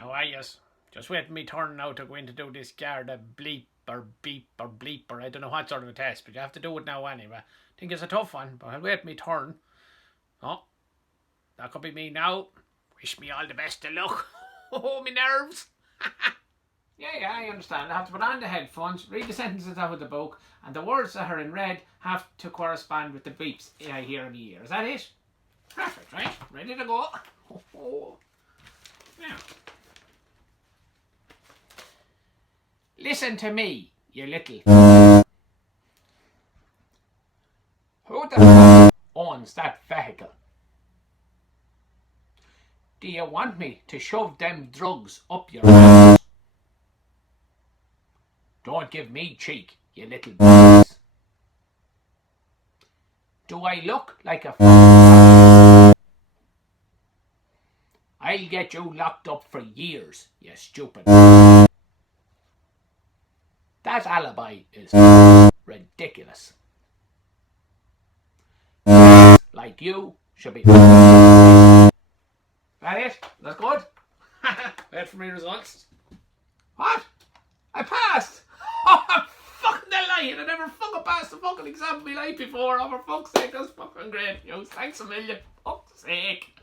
How are yous? Just waiting me turn now to go in to do this Garda Bleep or Beep or Bleep or I don't know what sort of a test, but you have to do it now anyway. I think it's a tough one, but I'll wait me turn. Oh, that could be me now. Wish me all the best of luck. Oh, me nerves. Yeah, I understand. I have to put on the headphones, read the sentences out of the book, and the words that are in red have to correspond with the beeps I hear in the ear. Is that it? Perfect, right? Ready to go. Now, listen to me, you little. Who the f owns that vehicle? Do you want me to shove them drugs up your ass? Don't give me cheek, you little b****s. Do I look like a f***? I'll get you locked up for years, you stupid. That alibi is ridiculous. Like you should be. That it? That's good? Wait for me results. What? I passed! Oh, I'm fucking lying. I never fucking passed the fucking exam in my life before. Oh, for fuck's sake, that's fucking great news. Thanks a million. Fuck's sake.